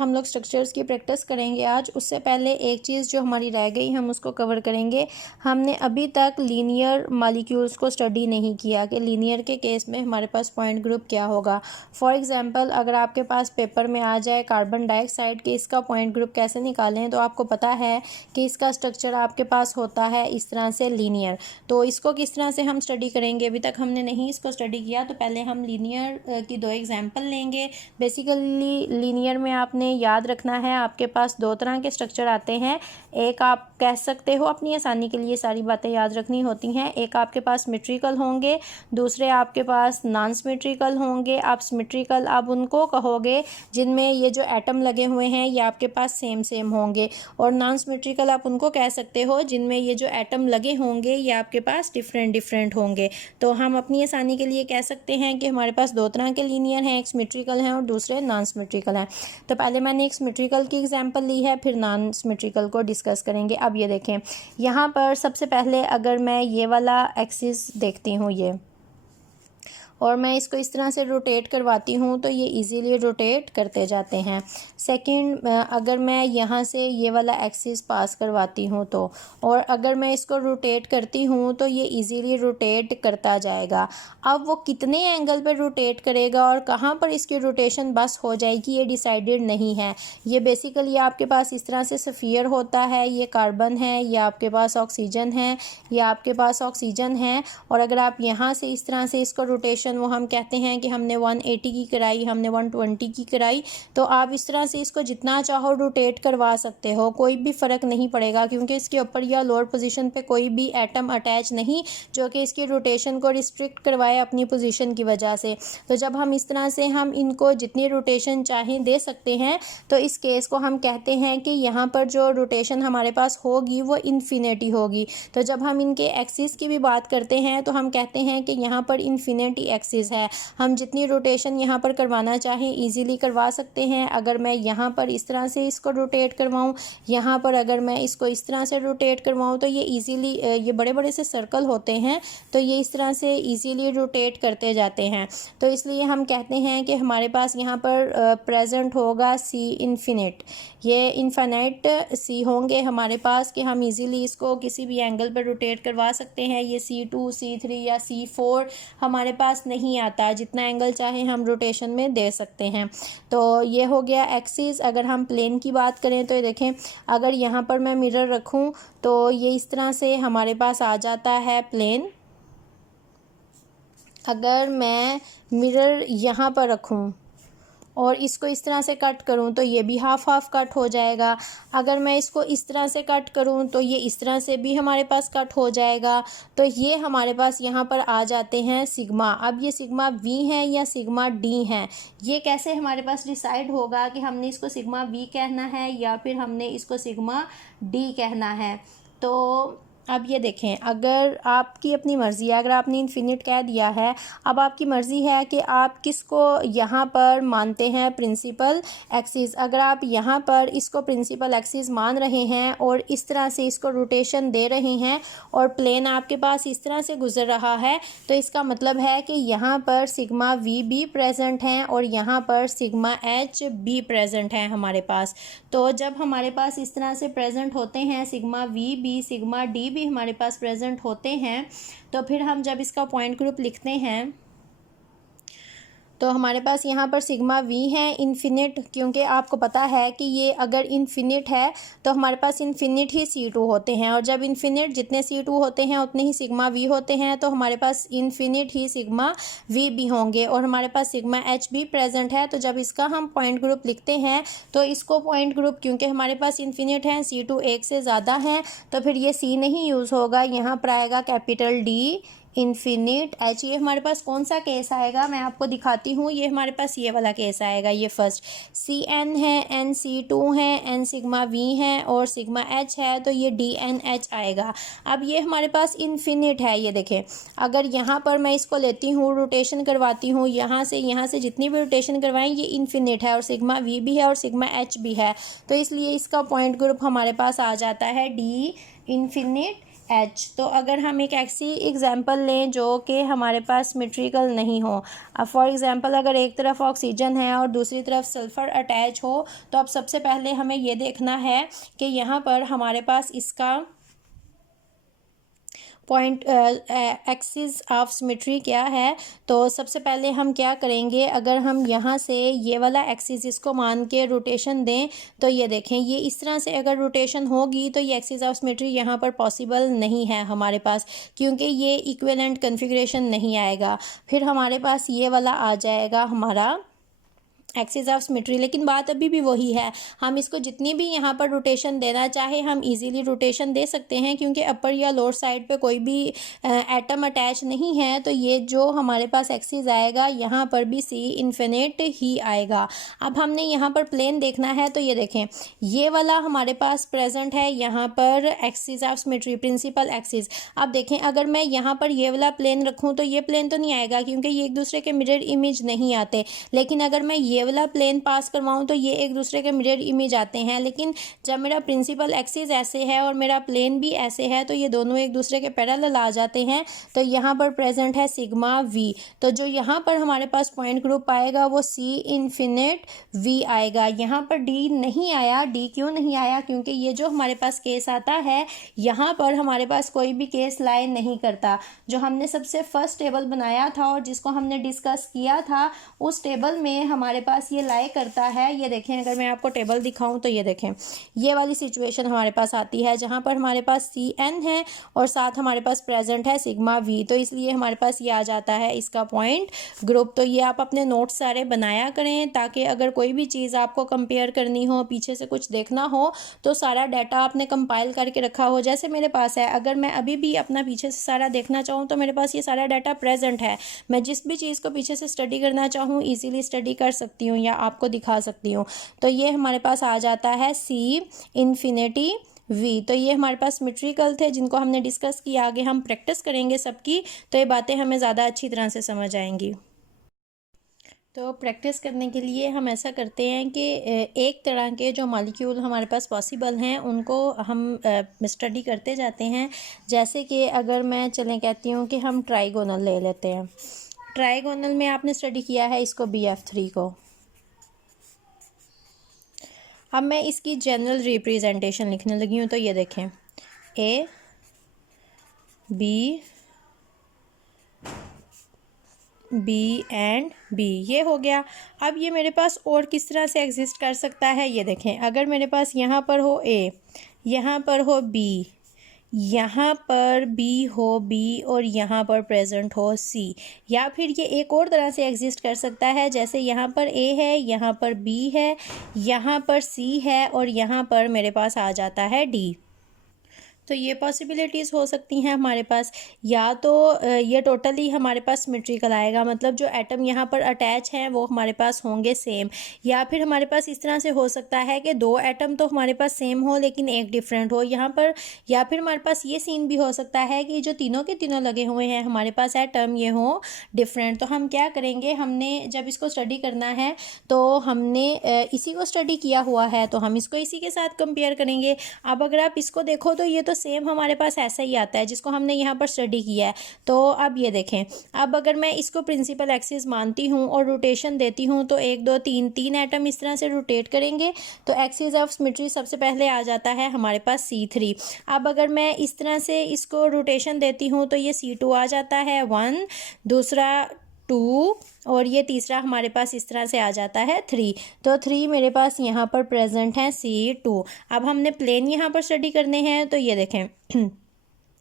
हम लोग स्ट्रक्चर्स की प्रैक्टिस करेंगे आज। उससे पहले एक चीज़ जो हमारी रह गई हम उसको कवर करेंगे। हमने अभी तक लीनियर मॉलिक्यूल्स को स्टडी नहीं किया कि लीनियर के केस में हमारे पास पॉइंट ग्रुप क्या होगा। फॉर एग्जांपल अगर आपके पास पेपर में आ जाए कार्बन डाइऑक्साइड के इसका पॉइंट ग्रुप कैसे निकालें, तो आपको पता है कि इसका स्ट्रक्चर आपके पास होता है इस तरह से लीनियर। तो इसको किस तरह से हम स्टडी करेंगे, अभी तक हमने नहीं इसको स्टडी किया। तो पहले हम लीनियर की 2 एग्जांपल लेंगे। बेसिकली लीनियर में आपने याद रखना है आपके पास 2 तरह के स्ट्रक्चर आते हैं। एक आप कह सकते हो, अपनी आसानी के लिए सारी बातें याद रखनी होती हैं, एक आपके पास सिमेट्रिकल होंगे, दूसरे आपके पास नॉन सिमेट्रिकल होंगे। आप सिमेट्रिकल आप उनको कहोगे जिनमें ये जो एटम लगे हुए हैं ये आपके पास सेम सेम होंगे, और नॉन सिमेट्रिकल आप उनको कह सकते हो जिनमें ये जो एटम लगे होंगे ये आपके पास डिफरेंट डिफरेंट होंगे। तो हम अपनी आसानी के लिए कह सकते हैं कि हमारे पास 2 तरह के लीनियर हैं, एक सिमेट्रिकल हैं और दूसरे नॉन सिमेट्रिकल हैं। तो पहले मैंने एक सिमेट्रिकल की एग्जांपल ली है, फिर नॉन सिमेट्रिकल को डिस्कस करेंगे। अब ये देखें, यहाँ पर सबसे पहले अगर मैं ये वाला एक्सिस देखती हूँ ये, और मैं इसको इस तरह से रोटेट करवाती हूँ तो ये इजीली रोटेट करते जाते हैं। सेकंड, अगर मैं यहाँ से ये वाला एक्सिस पास करवाती हूँ तो, और अगर मैं इसको रोटेट करती हूँ तो ये इजीली रोटेट करता जाएगा। अब वो कितने एंगल पर रोटेट करेगा और कहाँ पर इसकी रोटेशन बस हो जाएगी ये डिसाइडेड नहीं है। ये बेसिकली आपके पास इस तरह से स्फीयर होता है, ये कार्बन है, ये आपके पास ऑक्सीजन है, ये आपके पास ऑक्सीजन है, और अगर आप यहाँ से इस तरह से इसको रोटेशन वो हम कहते हैं कि हमने 180 की कराई, हमने 120 की कराई, तो आप इस तरह से इसको जितना चाहो रोटेट करवा सकते हो, कोई भी फ़र्क नहीं पड़ेगा, क्योंकि इसके ऊपर या लोअर पोजीशन पे कोई भी एटम अटैच नहीं जो कि इसकी रोटेशन को रिस्ट्रिक्ट करवाए अपनी पोजीशन की वजह से। तो जब हम इस तरह से हम इनको जितनी रोटेशन चाहें दे सकते हैं, तो इस केस को हम कहते हैं कि यहाँ पर जो रोटेशन हमारे पास होगी वो इन्फिनिटी होगी। तो जब हम इनके एक्सिस की भी बात करते हैं तो हम कहते हैं कि यहाँ पर इन्फिनिटी एक्सिस है, हम जितनी रोटेशन यहाँ पर करवाना चाहें इजीली करवा सकते हैं। अगर मैं यहाँ पर इस तरह से इसको रोटेट करवाऊँ, यहाँ पर अगर मैं इसको इस तरह से रोटेट करवाऊँ, तो ये इजीली, ये बड़े बड़े से सर्कल होते हैं तो ये इस तरह से इजीली रोटेट करते जाते हैं। तो इसलिए हम कहते हैं कि हमारे पास यहाँ पर प्रेजेंट होगा सी इन्फिनिट, ये इन्फिनिट सी होंगे हमारे पास कि हम इजीली इसको किसी भी एंगल पर रोटेट करवा सकते हैं। ये C2 C3 या C4 हमारे पास नहीं आता, जितना एंगल चाहे हम रोटेशन में दे सकते हैं। तो ये हो गया एक्सिस। अगर हम प्लेन की बात करें तो ये देखें, अगर यहाँ पर मैं मिरर रखूँ तो ये इस तरह से हमारे पास आ जाता है प्लेन। अगर मैं मिरर यहाँ पर रखूँ और इसको इस तरह से कट करूं तो ये भी हाफ हाफ कट हो जाएगा। अगर मैं इसको इस तरह से कट करूं तो ये इस तरह से भी हमारे पास कट हो जाएगा। तो ये हमारे पास यहाँ पर आ जाते हैं सिग्मा। अब ये सिग्मा वी है या सिग्मा डी है, ये कैसे हमारे पास डिसाइड होगा कि हमने इसको सिग्मा वी कहना है या फिर हमने इसको सिग्मा डी कहना है। तो अब ये देखें, अगर आपकी अपनी मर्ज़ी है, अगर आपने इन्फिनिट कह दिया है, अब आपकी मर्ज़ी है कि आप किसको यहाँ पर मानते हैं प्रिंसिपल एक्सिस। अगर आप यहाँ पर इसको प्रिंसिपल एक्सिस मान रहे हैं और इस तरह से इसको रोटेशन दे रहे हैं और प्लेन आपके पास इस तरह से गुजर रहा है, तो इसका मतलब है कि यहाँ पर सिग्मा वी भी प्रेजेंट हैं और यहाँ पर सिग्मा एच भी प्रेजेंट हैं हमारे पास। तो जब हमारे पास इस तरह से प्रेजेंट होते हैं सिग्मा वी भी, सिग्मा डी भी हमारे पास प्रेजेंट होते हैं, तो फिर हम जब इसका पॉइंट ग्रुप लिखते हैं तो हमारे पास यहाँ पर सिग्मा वी है इन्फिनिट, क्योंकि आपको पता है कि ये अगर इन्फिनिट है तो हमारे पास इन्फिनिट ही C2 होते हैं, और जब इन्फिनिट जितने C2 होते हैं उतने ही सिग्मा वी होते हैं, तो हमारे पास इन्फिनिट ही सिग्मा वी भी होंगे, और हमारे पास सिग्मा एच भी प्रेजेंट है। तो जब इसका हम पॉइंट ग्रुप लिखते हैं तो इसको पॉइंट ग्रुप, क्योंकि हमारे पास इन्फिनिट है, C2 एक से ज़्यादा है, तो फिर ये C नहीं यूज़ होगा, यहाँ पर आएगा कैपिटल D इन्फिनिट एच। ये हमारे पास कौन सा केस आएगा मैं आपको दिखाती हूँ। ये हमारे पास ये वाला केस आएगा, ये फर्स्ट CN है, NC2 है, N सिग्मा V है और सिग्मा H है, तो ये DNH आएगा। अब ये हमारे पास इन्फिनिट है, ये देखें, अगर यहाँ पर मैं इसको लेती हूँ रोटेशन करवाती हूँ, यहाँ से जितनी भी रोटेशन करवाएं ये इन्फिनिट है और सिग्मा V भी है और सिग्मा H भी है, तो इसलिए इसका पॉइंट ग्रुप हमारे पास आ जाता है D इन्फिनिट H। तो अगर हम एक ऐसी एग्जांपल लें जो कि हमारे पास सिमेट्रिकल नहीं हो, अब फॉर एग्जांपल अगर एक तरफ ऑक्सीजन है और दूसरी तरफ सल्फ़र अटैच हो, तो अब सबसे पहले हमें ये देखना है कि यहाँ पर हमारे पास इसका पॉइंट एक्सिस ऑफ सिमेट्री क्या है। तो सबसे पहले हम क्या करेंगे, अगर हम यहाँ से ये वाला एक्सिस इसको मान के रोटेशन दें, तो ये देखें ये इस तरह से अगर रोटेशन होगी तो ये एक्सिस ऑफ सिमेट्री यहाँ पर पॉसिबल नहीं है हमारे पास, क्योंकि ये इक्विवेलेंट कन्फिग्रेशन नहीं आएगा। फिर हमारे पास ये वाला आ जाएगा हमारा एक्सिस ऑफ सिमेट्री। लेकिन बात अभी भी वही है, हम इसको जितनी भी यहाँ पर रोटेशन देना चाहे हम इजीली रोटेशन दे सकते हैं, क्योंकि अपर या लोअर साइड पे कोई भी एटम अटैच नहीं है। तो ये जो हमारे पास एक्सिस आएगा यहाँ पर भी सी इन्फिनिट ही आएगा। अब हमने यहाँ पर प्लेन देखना है, तो ये देखें ये वाला हमारे पास प्रेजेंट है यहाँ पर axis of symmetry, principal axis. अब देखें अगर मैं यहाँ पर ये वाला प्लेन रखूँ तो ये प्लेन तो नहीं आएगा, क्योंकि ये एक दूसरे के मिरर इमेज नहीं आते। लेकिन अगर मैं ये वाला प्लेन पास करवाऊँ तो ये एक दूसरे के मिरर इमेज आते हैं। लेकिन जब मेरा प्रिंसिपल एक्सिस ऐसे है और मेरा प्लेन भी ऐसे है, तो ये दोनों एक दूसरे के पैरेलल आ जाते हैं। तो यहाँ पर प्रेजेंट है सिग्मा वी। तो जो यहाँ पर हमारे पास पॉइंट ग्रुप आएगा वो सी इन्फिनिट वी आएगा। यहाँ पर डी नहीं आया। डी क्यों नहीं आया? क्योंकि ये जो हमारे पास केस आता है यहाँ पर हमारे पास कोई भी केस लाई नहीं करता। जो हमने सबसे फर्स्ट टेबल बनाया था और जिसको हमने डिस्कस किया था, उस टेबल में हमारे पास ये लाई करता है। ये देखें अगर मैं आपको टेबल दिखाऊं तो ये देखें ये वाली सिचुएशन हमारे पास आती है जहां पर हमारे पास सी एन है और साथ हमारे पास प्रेजेंट है सिग्मा वी। तो इसलिए हमारे पास ये आ जाता है इसका पॉइंट ग्रुप। तो ये आप अपने नोट्स सारे बनाया करें, ताकि अगर कोई भी चीज़ आपको कंपेयर करनी हो, पीछे से कुछ देखना हो, तो सारा डाटा आपने कंपाइल करके रखा हो। जैसे मेरे पास है, अगर मैं अभी भी अपना पीछे से सारा देखना चाहूँ तो मेरे पास ये सारा डाटा प्रेजेंट है। मैं जिस भी चीज़ को पीछे से स्टडी करना चाहूँ ईजिली स्टडी कर सकती हूँ या आपको दिखा सकती हूँ। तो ये हमारे पास आ जाता है सी इन्फिनिटी वी। तो ये हमारे पास सिमेट्रिकल थे जिनको हमने डिस्कस किया। आगे हम प्रैक्टिस करेंगे सबकी, तो ये बातें हमें ज़्यादा अच्छी तरह से समझ आएंगी। तो प्रैक्टिस करने के लिए हम ऐसा करते हैं कि एक तरह के जो मॉलिक्यूल हमारे पास पॉसिबल हैं उनको हम स्टडी करते जाते हैं। जैसे कि अगर मैं चलें कहती हूँ कि हम ट्राइगोनल ले लेते हैं। ट्राइगोनल में आपने स्टडी किया है इसको BF3 को। अब मैं इसकी जनरल रिप्रेजेंटेशन लिखने लगी हूँ। तो ये देखें A B एंड B ये हो गया। अब ये मेरे पास और किस तरह से एग्जिस्ट कर सकता है, ये देखें अगर मेरे पास यहाँ पर हो A, यहाँ पर हो B, यहाँ पर B हो B और यहाँ पर प्रेजेंट हो C, या फिर ये एक और तरह से एग्जिस्ट कर सकता है। जैसे यहाँ पर A है, यहाँ पर B है, यहाँ पर C है और यहाँ पर मेरे पास आ जाता है D। तो ये पॉसिबिलिटीज़ हो सकती हैं हमारे पास। या तो ये टोटली हमारे पास सिमेट्रिकल आएगा, मतलब जो एटम यहाँ पर अटैच हैं वो हमारे पास होंगे सेम। या फिर हमारे पास इस तरह से हो सकता है कि दो एटम तो हमारे पास सेम हो लेकिन एक डिफरेंट हो यहाँ पर। या फिर हमारे पास ये सीन भी हो सकता है कि जो तीनों के तीनों लगे हुए हैं हमारे पास एटम ये हो डिफरेंट। तो हम क्या करेंगे, हमने जब इसको स्टडी करना है तो हमने इसी को स्टडी किया हुआ है तो हम इसको इसी के साथ कंपेयर करेंगे। अब अगर आप इसको देखो तो ये तो सेम हमारे पास ऐसा ही आता है जिसको हमने यहाँ पर स्टडी किया है। तो अब ये देखें, अब अगर मैं इसको प्रिंसिपल एक्सिस मानती हूँ और रोटेशन देती हूँ तो 1 2 3 तीन एटम इस तरह से रोटेट करेंगे। तो एक्सिस ऑफ सिमेट्री सबसे पहले आ जाता है हमारे पास C3। अब अगर मैं इस तरह से इसको रोटेशन देती हूँ तो ये C2 आ जाता है 1, दूसरा 2 और ये तीसरा हमारे पास इस तरह से आ जाता है 3। तो 3 मेरे पास यहाँ पर प्रेजेंट है C2। अब हमने प्लेन यहाँ पर स्टडी करने हैं तो ये देखें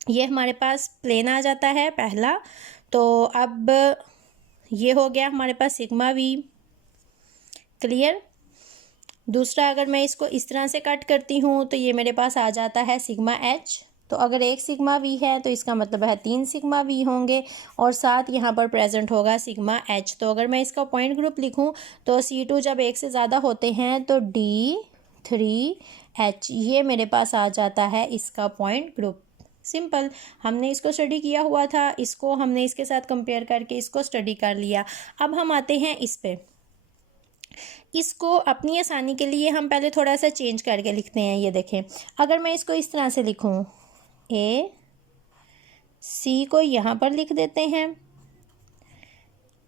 ये हमारे पास प्लेन आ जाता है पहला। तो अब ये हो गया हमारे पास सिग्मा वी, क्लियर। दूसरा अगर मैं इसको इस तरह से कट करती हूँ तो ये मेरे पास आ जाता है सिग्मा एच। तो अगर एक सिग्मा वी है तो इसका मतलब है 3 सिग्मा वी होंगे और साथ यहाँ पर प्रेजेंट होगा सिग्मा एच। तो अगर मैं इसका पॉइंट ग्रुप लिखूँ तो C2 जब एक से ज़्यादा होते हैं तो D3H ये मेरे पास आ जाता है इसका पॉइंट ग्रुप। सिंपल, हमने इसको स्टडी किया हुआ था, इसको हमने इसके साथ कंपेयर करके इसको स्टडी कर लिया। अब हम आते हैं इस पे। इसको अपनी आसानी के लिए हम पहले थोड़ा सा चेंज करके लिखते हैं। ये देखें अगर मैं इसको इस तरह से लिखूँ A C को यहाँ पर लिख देते हैं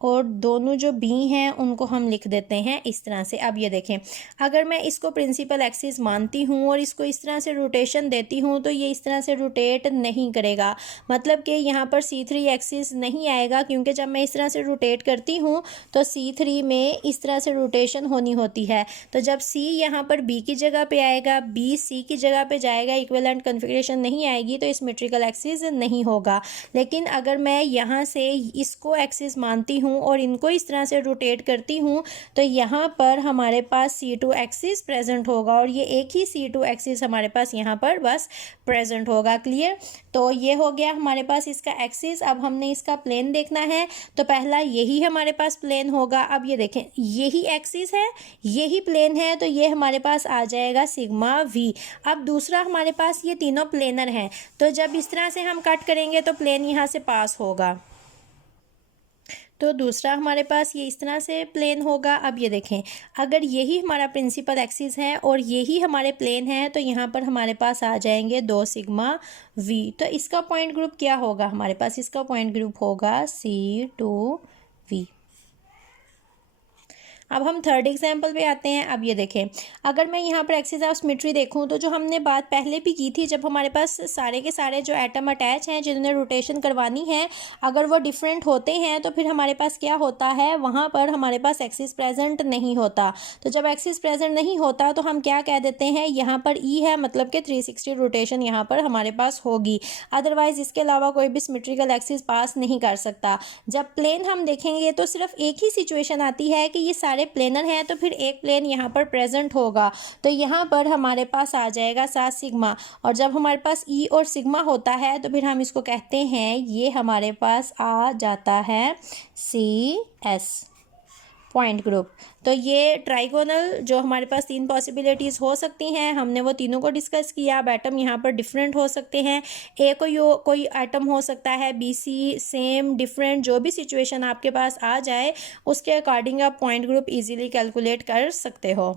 और दोनों जो B हैं उनको हम लिख देते हैं इस तरह से। अब ये देखें, अगर मैं इसको प्रिंसिपल एक्सिस मानती हूँ और इसको इस तरह से रोटेशन देती हूँ तो ये इस तरह से रोटेट नहीं करेगा, मतलब कि यहाँ पर C3 एक्सिस नहीं आएगा, क्योंकि जब मैं इस तरह से रोटेट करती हूँ तो C3 में इस तरह से रोटेशन होनी होती है। तो जब C यहाँ पर B की जगह पे आएगा, B C की जगह पे जाएगा, इक्विवेलेंट कन्फिग्रेशन नहीं आएगी तो सिमेट्रिकल एक्सिस नहीं होगा। लेकिन अगर मैं यहाँ से इसको एक्सिस मानती हूँ और इनको इस तरह से रोटेट करती हूँ तो यहाँ पर हमारे पास C2 एक्सिस प्रेजेंट होगा और ये एक ही C2 एक्सिस हमारे पास यहाँ पर बस प्रेजेंट होगा। क्लियर? तो ये हो गया हमारे पास इसका एक्सिस। अब हमने इसका प्लेन देखना है, तो पहला यही हमारे पास प्लेन होगा। अब ये देखें, यही एक्सिस है, यही प्लेन है, तो ये हमारे पास आ जाएगा सिग्मा V। अब दूसरा हमारे पास ये तीनों प्लेनर हैं, तो जब इस तरह से हम कट करेंगे तो प्लेन यहाँ से पास होगा, तो दूसरा हमारे पास ये इस तरह से प्लेन होगा। अब ये देखें, अगर यही हमारा प्रिंसिपल एक्सिस है और यही हमारे प्लेन है तो यहाँ पर हमारे पास आ जाएंगे 2 सिग्मा V। तो इसका पॉइंट ग्रुप क्या होगा हमारे पास? इसका पॉइंट ग्रुप होगा C2V। अब हम थर्ड एग्जाम्पल पे आते हैं। अब ये देखें, अगर मैं यहाँ पर एक्सिस ऑफ सिमेट्री देखूँ तो जो हमने बात पहले भी की थी, जब हमारे पास सारे के सारे जो एटम अटैच हैं जिन्होंने रोटेशन करवानी है, अगर वो डिफरेंट होते हैं तो फिर हमारे पास क्या होता है, वहाँ पर हमारे पास एक्सिस प्रेजेंट नहीं होता। तो जब एक्सिस प्रेजेंट नहीं होता तो हम क्या कह देते हैं, यहाँ पर E है, मतलब कि 360 रोटेशन यहाँ पर हमारे पास होगी, अदरवाइज इसके अलावा कोई भी सिमेट्रिकल एक्सिस पास नहीं कर सकता। जब प्लेन हम देखेंगे तो सिर्फ एक ही सिचुएशन आती है कि ये सारे प्लेनर हैं तो फिर एक प्लेन यहाँ पर प्रेजेंट होगा, तो यहाँ पर हमारे पास आ जाएगा 7 सिग्मा। और जब हमारे पास E और सिग्मा होता है तो फिर हम इसको कहते हैं, ये हमारे पास आ जाता है CS पॉइंट ग्रुप। तो ये ट्राइगोनल जो हमारे पास 3 पॉसिबिलिटीज़ हो सकती हैं, हमने वो तीनों को डिस्कस किया। अब एटम यहाँ पर डिफरेंट हो सकते हैं, ए कोई एटम हो सकता है, BC सेम, डिफरेंट, जो भी सिचुएशन आपके पास आ जाए उसके अकॉर्डिंग आप पॉइंट ग्रुप इजीली कैलकुलेट कर सकते हो।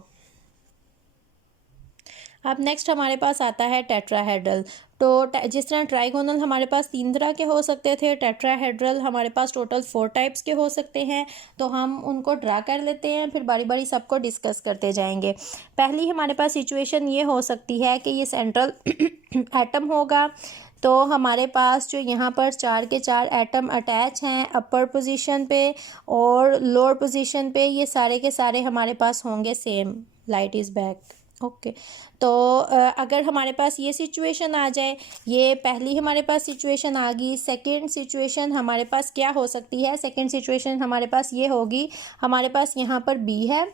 अब नेक्स्ट हमारे पास आता है टेट्राहेड्रल। तो जिस तरह ट्राइगोनल हमारे पास 3 तरह के हो सकते थे, टेट्राहेड्रल हमारे पास टोटल 4 टाइप्स के हो सकते हैं। तो हम उनको ड्रा कर लेते हैं, फिर बारी बारी सबको डिस्कस करते जाएंगे। पहली हमारे पास सिचुएशन ये हो सकती है कि ये सेंट्रल एटम होगा, तो हमारे पास जो यहाँ पर 4 के 4 एटम अटैच हैं अपर पोजीशन पे और लोअर पोजीशन पे, ये सारे के सारे हमारे पास होंगे same. Light is back. Okay तो अगर हमारे पास ये सिचुएशन आ जाए, ये पहली हमारे पास सिचुएशन आ गई। सेकंड सिचुएशन हमारे पास क्या हो सकती है? सेकंड सिचुएशन हमारे पास ये होगी, हमारे पास यहाँ पर B है,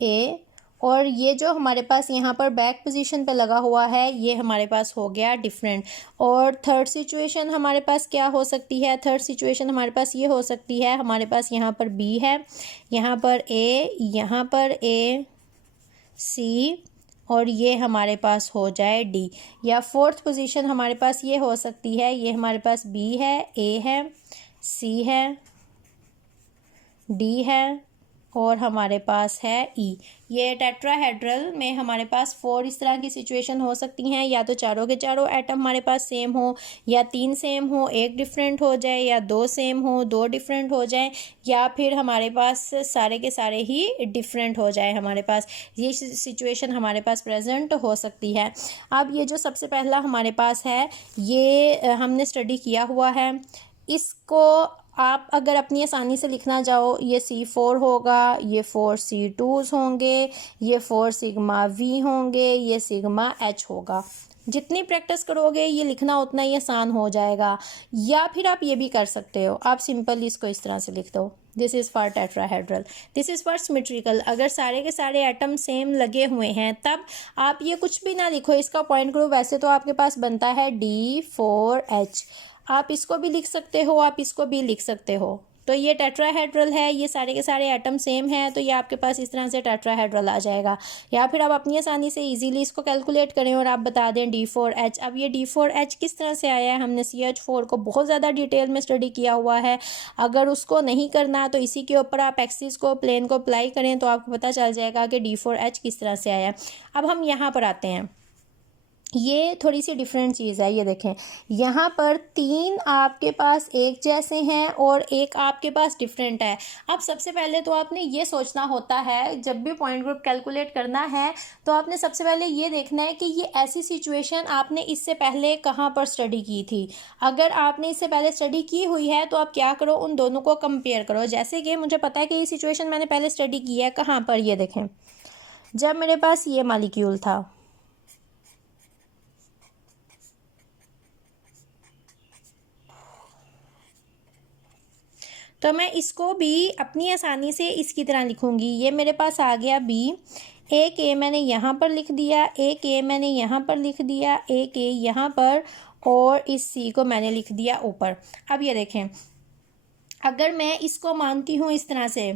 A और ये जो हमारे पास यहाँ पर बैक पोजीशन पे लगा हुआ है ये हमारे पास हो गया डिफरेंट। और थर्ड सिचुएशन हमारे पास क्या हो सकती है? थर्ड सिचुएशन हमारे पास ये हो सकती है, हमारे पास यहाँ पर B है, यहाँ पर A, यहाँ पर A, C और ये हमारे पास हो जाए D। या फोर्थ पोजीशन हमारे पास ये हो सकती है, ये हमारे पास B है, A है, C है, D है और हमारे पास है E। ये टेट्राहेड्रल में हमारे पास 4 इस तरह की सिचुएशन हो सकती हैं, या तो चारों के चारों एटम हमारे पास सेम हो, या 3 सेम हो 1 डिफरेंट हो जाए, या 2 सेम हो 2 डिफरेंट हो जाए, या फिर हमारे पास सारे के सारे ही डिफरेंट हो जाए। हमारे पास ये सिचुएशन हमारे पास प्रेजेंट हो सकती है। अब ये जो सबसे पहला हमारे पास है ये हमने स्टडी किया हुआ है, इसको आप अगर अपनी आसानी से लिखना चाहो, ये C4 होगा, ये 4 C2s होंगे, ये 4 सिग्मा V होंगे, ये सिग्मा H होगा। जितनी प्रैक्टिस करोगे ये लिखना उतना ही आसान हो जाएगा। या फिर आप ये भी कर सकते हो, आप सिंपल इसको इस तरह से लिख दो, this is for tetrahedral, this is for symmetrical. अगर सारे के सारे एटम सेम लगे हुए हैं तब आप ये कुछ भी ना लिखो, इसका पॉइंट ग्रुप वैसे तो आपके पास बनता है D4H। आप इसको भी लिख सकते हो, आप इसको भी लिख सकते हो, तो ये टेट्राहेड्रल है, ये सारे के सारे एटम सेम हैं, तो ये आपके पास इस तरह से टेट्राहेड्रल आ जाएगा। या फिर आप अपनी आसानी से इजीली इसको कैलकुलेट करें और आप बता दें D4H। अब ये D4H किस तरह से आया है, हमने CH4 को बहुत ज़्यादा डिटेल में स्टडी किया हुआ है। अगर उसको नहीं करना तो इसी के ऊपर आप एक्सिस को, प्लेन को अप्लाई करें तो आपको पता चल जाएगा कि D4H किस तरह से आया। अब हम यहाँ पर आते हैं, ये थोड़ी सी डिफरेंट चीज़ है। ये देखें, यहाँ पर 3 आपके पास एक जैसे हैं और एक आपके पास डिफरेंट है। अब सबसे पहले तो आपने ये सोचना होता है, जब भी पॉइंट ग्रुप कैलकुलेट करना है तो आपने सबसे पहले ये देखना है कि ये ऐसी सिचुएशन आपने इससे पहले कहाँ पर स्टडी की थी। अगर आपने इससे पहले स्टडी की हुई है तो आप क्या करो, उन दोनों को कंपेयर करो। जैसे कि मुझे पता है कि ये सिचुएशन मैंने पहले स्टडी की है, कहाँ पर, ये देखें, जब मेरे पास ये मॉलिक्यूल था, तो मैं इसको भी अपनी आसानी से इसकी तरह लिखूंगी। ये मेरे पास आ गया B, एक A मैंने यहाँ पर लिख दिया, एक A मैंने यहाँ पर लिख दिया, एक A यहाँ पर, और इस C को मैंने लिख दिया ऊपर। अब ये देखें, अगर मैं इसको मानती हूँ इस तरह से,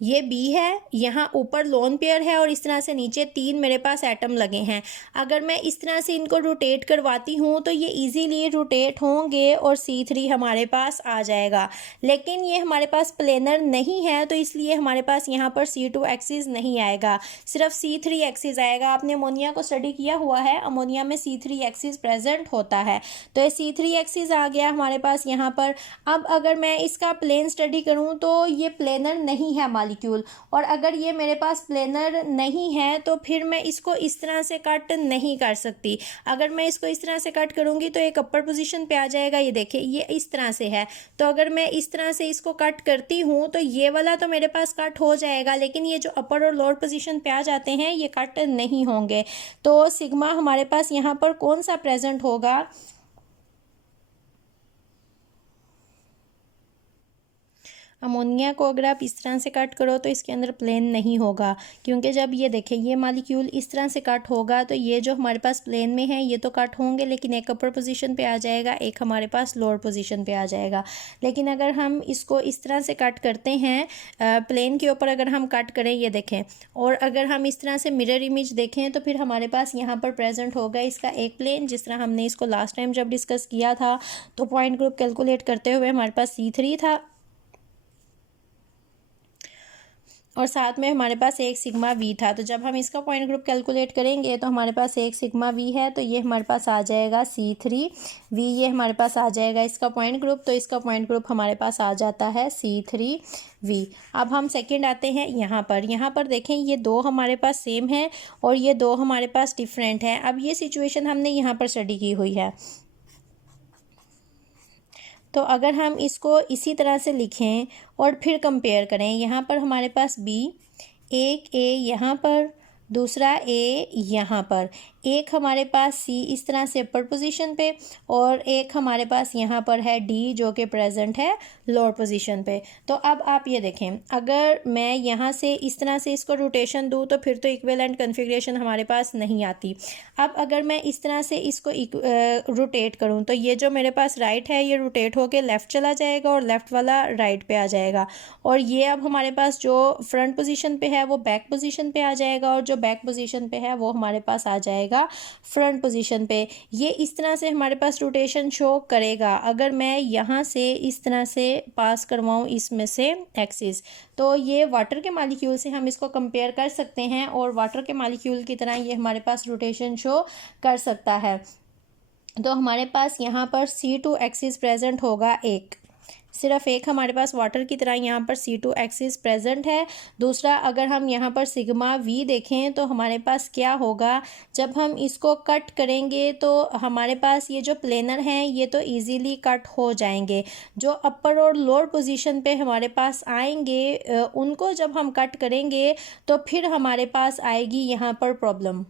ये B है, यहाँ ऊपर लोन पेयर है और इस तरह से नीचे 3 मेरे पास एटम लगे हैं। अगर मैं इस तरह से इनको रोटेट करवाती हूँ तो ये इजीली रोटेट होंगे और C3 हमारे पास आ जाएगा। लेकिन ये हमारे पास प्लेनर नहीं है, तो इसलिए हमारे पास यहाँ पर C2 एक्सिस नहीं आएगा, सिर्फ C3 एक्सिस आएगा। आपने अमोनिया को स्टडी किया हुआ है, अमोनिया में C3 एक्सिस प्रेजेंट होता है, तो ये C3 एक्सिस आ गया हमारे पास यहाँ पर। अब अगर मैं इसका प्लेन स्टडी करूँ तो ये प्लेनर नहीं है मॉलिक्यूल, और अगर ये मेरे पास प्लेनर नहीं है तो फिर मैं इसको इस तरह से कट नहीं कर सकती। अगर मैं इसको इस तरह से कट करूंगी तो एक अपर पोजीशन पे आ जाएगा। ये देखिए, ये इस तरह से है, तो अगर मैं इस तरह से इसको कट करती हूँ तो ये वाला तो मेरे पास कट हो जाएगा, लेकिन ये जो अपर और लोअर पोजीशन पे आ जाते हैं ये कट नहीं होंगे। तो सिग्मा हमारे पास यहाँ पर कौन सा प्रेजेंट होगा, अमोनिया को अगर आप इस तरह से कट करो तो इसके अंदर प्लेन नहीं होगा, क्योंकि जब ये देखें ये मॉलिक्यूल इस तरह से कट होगा तो ये जो हमारे पास प्लेन में है ये तो कट होंगे, लेकिन एक अपर पोजीशन पे आ जाएगा, एक हमारे पास लोअर पोजीशन पे आ जाएगा। लेकिन अगर हम इसको इस तरह से कट करते हैं, प्लेन के ऊपर अगर हम कट करें, ये देखें, और अगर हम इस तरह से मिरर इमेज देखें तो फिर हमारे पास यहाँ पर प्रेजेंट होगा इसका एक प्लेन, जिस तरह हमने इसको लास्ट टाइम जब डिस्कस किया था तो पॉइंट ग्रुप कैलकुलेट करते हुए हमारे पास C3 था, और साथ में हमारे पास एक सिग्मा V था। तो जब हम इसका पॉइंट ग्रुप कैलकुलेट करेंगे तो हमारे पास एक सिग्मा V है, तो ये हमारे पास आ जाएगा C3V, ये हमारे पास आ जाएगा इसका पॉइंट ग्रुप, तो इसका पॉइंट ग्रुप हमारे पास आ जाता है C3V। अब हम सेकंड आते हैं यहाँ पर देखें, ये 2 हमारे पास सेम है और ये 2 हमारे पास डिफरेंट है। अब ये सिचुएशन हमने यहाँ पर स्टडी की हुई है, तो अगर हम इसको इसी तरह से लिखें और फिर कंपेयर करें, यहाँ पर हमारे पास B, एक A यहाँ पर, दूसरा A यहाँ पर, एक हमारे पास C इस तरह से अपर पोजीशन पे, और एक हमारे पास यहाँ पर है D जो कि प्रेजेंट है लोअर पोजीशन पे। तो अब आप ये देखें, अगर मैं यहाँ से इस तरह से इसको रोटेशन दूँ तो फिर तो इक्विवेलेंट कन्फिग्रेशन हमारे पास नहीं आती। अब अगर मैं इस तरह से इसको रोटेट करूँ तो ये जो मेरे पास राइट है ये रोटेट होके लेफ़्ट चला जाएगा और लेफ़्ट वाला राइट पे आ जाएगा, और ये अब हमारे पास जो फ्रंट पोजीशन पे है वो बैक पोजीशन पे आ जाएगा, और जो बैक पोजीशन पे है वो हमारे पास आ जाएगा फ्रंट पोजीशन पे। ये इस तरह से हमारे पास रोटेशन शो करेगा। अगर मैं यहाँ से इस तरह से पास करवाऊँ इसमें से एक्सिस, तो ये वाटर के मॉलिक्यूल से हम इसको कंपेयर कर सकते हैं, और वाटर के मॉलिक्यूल की तरह ये हमारे पास रोटेशन शो कर सकता है। तो हमारे पास यहाँ पर C2 एक्सिस प्रेजेंट होगा, सिर्फ एक हमारे पास वाटर की तरह यहाँ पर C2 एक्सिस प्रेजेंट है। दूसरा, अगर हम यहाँ पर सिग्मा V देखें तो हमारे पास क्या होगा, जब हम इसको कट करेंगे तो हमारे पास ये जो प्लेनर हैं ये तो इजीली कट हो जाएंगे। जो अपर और लोअर पोजीशन पे हमारे पास आएंगे उनको जब हम कट करेंगे तो फिर हमारे पास आएगी यहाँ पर प्रॉब्लम।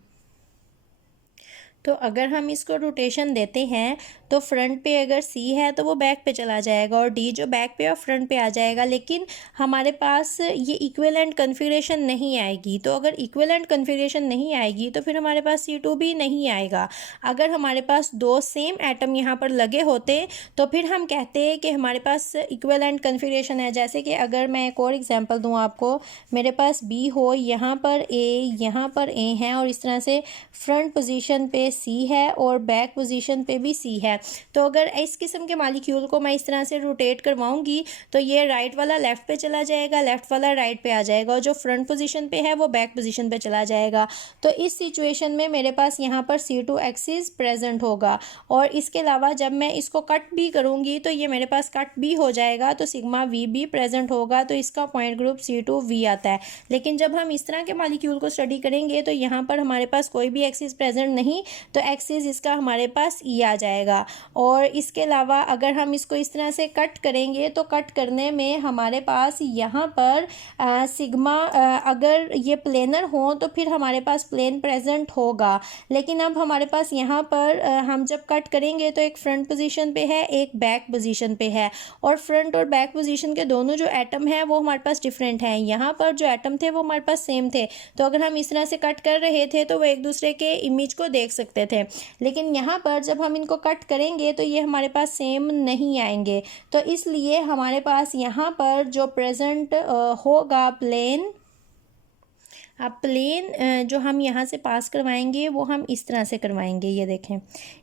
तो अगर हम इसको रोटेशन देते हैं तो फ्रंट पे अगर C है तो वो बैक पे चला जाएगा, और D जो बैक पे और फ्रंट पे आ जाएगा। लेकिन हमारे पास ये इक्विवेलेंट कन्फिगरेशन नहीं आएगी। तो अगर इक्विवेलेंट कन्फिगरेशन नहीं आएगी तो फिर हमारे पास C2 भी नहीं आएगा। अगर हमारे पास दो सेम एटम यहाँ पर लगे होते तो फिर हम कहते हैं कि हमारे पास इक्विवेलेंट कन्फिगरेशन है। जैसे कि अगर मैं एक और एग्जांपल दूँ आपको, मेरे पास B हो, यहाँ पर A है, और इस तरह से फ्रंट पोजीशन पे C है और बैक पोजीशन पे भी C है। तो अगर इस किस्म के मॉलिक्यूल को मैं इस तरह से रोटेट करवाऊंगी तो ये राइट वाला लेफ़्ट पे चला जाएगा, लेफ़्ट वाला राइट पे आ जाएगा, और जो फ्रंट पोजीशन पे है वो बैक पोजीशन पे चला जाएगा। तो इस सिचुएशन में मेरे पास यहाँ पर C2 एक्सिस प्रेजेंट होगा। और इसके अलावा जब मैं इसको कट भी करूँगी तो ये मेरे पास कट भी हो जाएगा, तो सिग्मा V भी प्रेजेंट होगा, तो इसका पॉइंट ग्रुप C2V आता है। लेकिन जब हम इस तरह के मॉलिक्यूल को स्टडी करेंगे तो यहाँ पर हमारे पास कोई भी एक्सिस प्रेजेंट नहीं, तो एक्सिस इसका हमारे पास E आ जाएगा। और इसके अलावा अगर हम इसको इस तरह से कट करेंगे तो कट करने में हमारे पास यहाँ पर सिग्मा अगर ये प्लेनर हो तो फिर हमारे पास प्लेन प्रेजेंट होगा। लेकिन अब हमारे पास यहाँ पर हम जब कट करेंगे तो एक फ्रंट पोजीशन पे है, एक बैक पोजीशन पे है, और फ्रंट और बैक पोजीशन के दोनों जो एटम है वो हमारे पास डिफरेंट हैं। यहाँ पर जो एटम थे वो हमारे पास सेम थे, तो अगर हम इस तरह से कट कर रहे थे तो वो एक दूसरे के इमेज को देख सकते थे। लेकिन यहाँ पर जब हम इनको कट करेंगे तो ये हमारे पास सेम नहीं आएंगे। तो इसलिए हमारे पास यहाँ पर जो प्रेजेंट होगा प्लेन, अब प्लेन जो हम यहाँ से पास करवाएंगे वो हम इस तरह से करवाएंगे। ये देखें,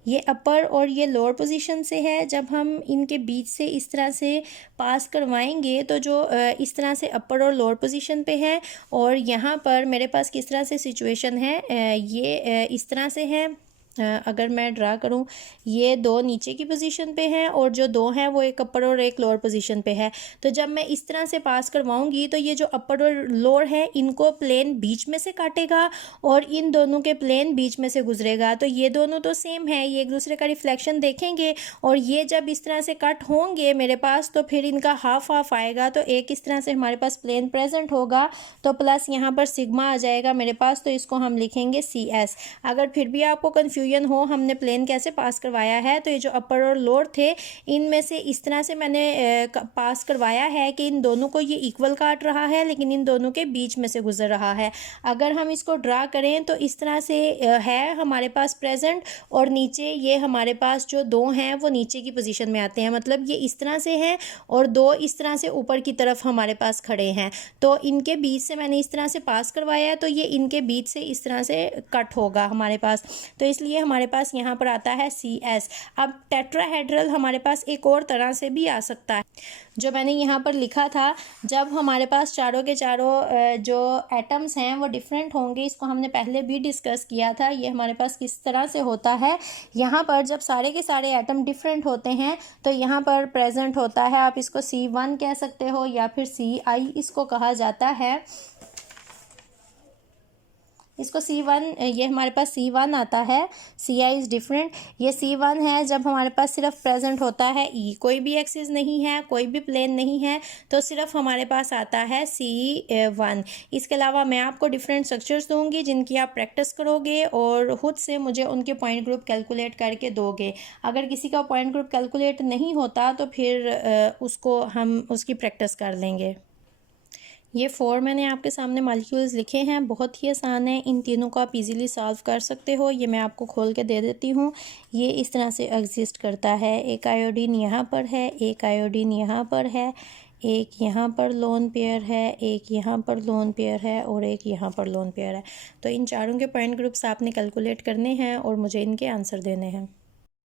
ये अपर और ये लोअर पोजीशन से है। जब हम इनके बीच से इस तरह से पास करवाएंगे तो जो इस तरह से अपर और लोअर पोजीशन पे है, और यहाँ पर मेरे पास किस तरह से सिचुएशन है, ये इस तरह से है। अगर मैं ड्रा करूं, ये दो नीचे की पोजीशन पे हैं और जो दो हैं वो एक अपर और एक लोअर पोजीशन पे है। तो जब मैं इस तरह से पास करवाऊंगी तो ये जो अपर और लोअर है इनको प्लेन बीच में से काटेगा और इन दोनों के प्लेन बीच में से गुजरेगा। तो ये दोनों तो सेम है, ये एक दूसरे का रिफ्लेक्शन देखेंगे, और ये जब इस तरह से कट होंगे मेरे पास तो फिर इनका हाफ हाफ आएगा। तो एक इस तरह से हमारे पास प्लेन प्रेजेंट होगा, तो प्लस यहाँ पर सिग्मा आ जाएगा मेरे पास, तो इसको हम लिखेंगे CS। अगर फिर भी आपको कन्फ्यूजन हो हमने प्लेन कैसे पास करवाया है, तो ये जो अपर और लोअर थे इनमें से इस तरह से मैंने पास करवाया है कि इन दोनों को ये इक्वल काट रहा है लेकिन इन दोनों के बीच में से गुजर रहा है। अगर हम इसको ड्रा करें तो इस तरह से है हमारे पास प्रेजेंट, और नीचे ये हमारे पास जो दो हैं वो नीचे की पोजीशन में आते हैं, मतलब ये इस तरह से हैं और दो इस तरह से ऊपर की तरफ हमारे पास खड़े हैं। तो इनके बीच से मैंने इस तरह से पास करवाया, तो ये इनके बीच से इस तरह से कट होगा हमारे पास, तो इसलिए हमारे पास यहाँ पर आता है CS। अब टेट्राहेड्रल हमारे पास एक और तरह से भी आ सकता है, जो मैंने यहाँ पर लिखा था। जब हमारे पास चारों के चारों जो एटम्स हैं वो डिफरेंट होंगे, इसको हमने पहले भी डिस्कस किया था। ये हमारे पास किस तरह से होता है, यहाँ पर जब सारे के सारे एटम डिफरेंट होते हैं तो यहाँ पर प्रेजेंट होता है, आप इसको C1 कह सकते हो या फिर CI इसको कहा जाता है। इसको C1, ये हमारे पास C1 आता है, CI इज़ डिफरेंट। ये C1 है जब हमारे पास सिर्फ प्रेजेंट होता है E, कोई भी एक्सिस नहीं है, कोई भी प्लेन नहीं है, तो सिर्फ हमारे पास आता है C1। इसके अलावा मैं आपको डिफरेंट स्ट्रक्चर्स दूंगी जिनकी आप प्रैक्टिस करोगे और ख़ुद से मुझे उनके पॉइंट ग्रुप कैलकुलेट करके दोगे। अगर किसी का पॉइंट ग्रुप कैलकुलेट नहीं होता तो फिर उसको हम उसकी प्रैक्टिस कर लेंगे। ये 4 मैंने आपके सामने मॉलिक्यूल्स लिखे हैं, बहुत ही आसान है, इन तीनों को आप इजीली सॉल्व कर सकते हो। ये मैं आपको खोल के दे देती हूँ। ये इस तरह से एग्जिस्ट करता है, एक आयोडीन यहाँ पर है, एक आयोडीन यहाँ पर है, एक यहाँ पर लोन पेयर है, एक यहाँ पर लोन पेयर है और एक यहाँ पर लोन पेयर है। तो इन चारों के पॉइंट ग्रुप्स आपने कैलकुलेट करने हैं और मुझे इनके आंसर देने हैं।